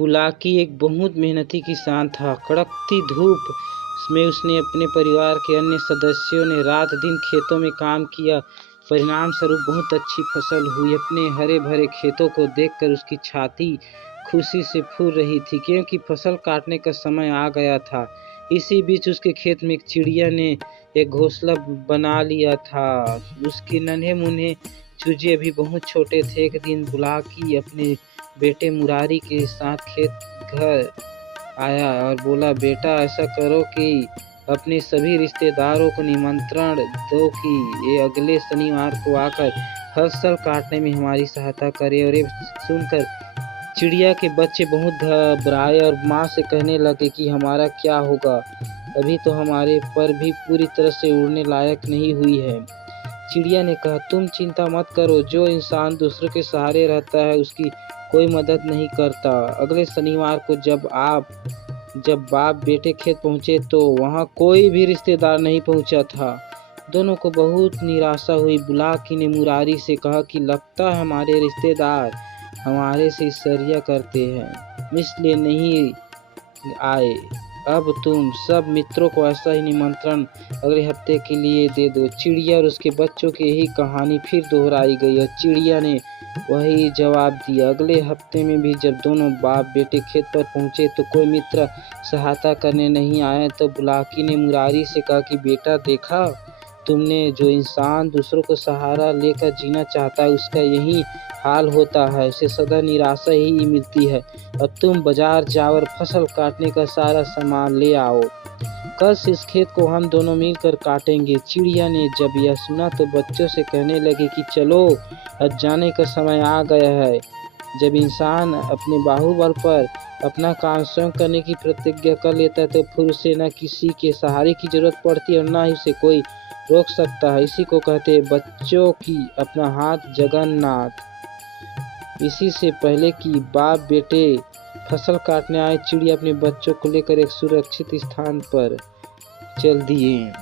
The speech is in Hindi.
पुलाकी एक बहुत मेहनती किसान था। कड़कती धूप में उसने अपने परिवार के अन्य सदस्यों ने रात दिन खेतों में काम किया। परिणाम स्वरूप बहुत अच्छी फसल हुई। अपने हरे भरे खेतों को देखकर उसकी छाती खुशी से फूल रही थी, क्योंकि फसल काटने का समय आ गया था। इसी बीच उसके खेत में एक चिड़िया ने एक घोंसला बना लिया था। उसके नन्हे मुन्ने चूजे अभी बहुत छोटे थे। एक दिन बुलाकी अपने बेटे मुरारी के साथ खेत घर आया और बोला, बेटा ऐसा करो कि अपने सभी रिश्तेदारों को निमंत्रण दो कि ये अगले शनिवार को आकर फसल काटने में हमारी सहायता करें। और ये सुनकर चिड़िया के बच्चे बहुत घबराए और माँ से कहने लगे कि हमारा क्या होगा, अभी तो हमारे पर भी पूरी तरह से उड़ने लायक नहीं हुई है। चिड़िया ने कहा, तुम चिंता मत करो, जो इंसान दूसरों के सहारे रहता है उसकी कोई मदद नहीं करता। अगले शनिवार को जब बाप बेटे खेत पहुँचे तो वहाँ कोई भी रिश्तेदार नहीं पहुँचा था। दोनों को बहुत निराशा हुई। बुलाकी ने मुरारी से कहा कि लगता है हमारे रिश्तेदार हमारे से ईर्ष्या करते हैं, इसलिए नहीं आए। अब तुम सब मित्रों को ऐसा ही निमंत्रण अगले हफ्ते के लिए दे दो। चिड़िया और उसके बच्चों की यही कहानी फिर दोहराई गई और चिड़िया ने वही जवाब दिया। अगले हफ्ते में भी जब दोनों बाप बेटे खेत पर पहुंचे तो कोई मित्र सहायता करने नहीं आया। तो बुलाकी ने मुरारी से कहा कि बेटा, देखा तुमने, जो इंसान दूसरों को सहारा लेकर जीना चाहता है उसका यही हाल होता है, उसे सदा निराशा ही मिलती है। अब तुम बाजार जाओ और फसल काटने का सारा सामान ले आओ। कल से इस खेत को हम दोनों मिलकर काटेंगे। चिड़िया ने जब यह सुना तो बच्चों से कहने लगे कि चलो, अब जाने का समय आ गया है। जब इंसान अपने बाहुबल पर अपना काम स्वयं करने की प्रतिज्ञा कर लेता है तो फिर उसे न किसी के सहारे की जरूरत पड़ती है और न ही उसे कोई रोक सकता है। इसी को कहते हैं बच्चों की अपना हाथ जगन्नाथ। इसी से पहले कि बाप बेटे फसल काटने आए, चिड़िया अपने बच्चों को लेकर एक सुरक्षित स्थान पर चल दिए।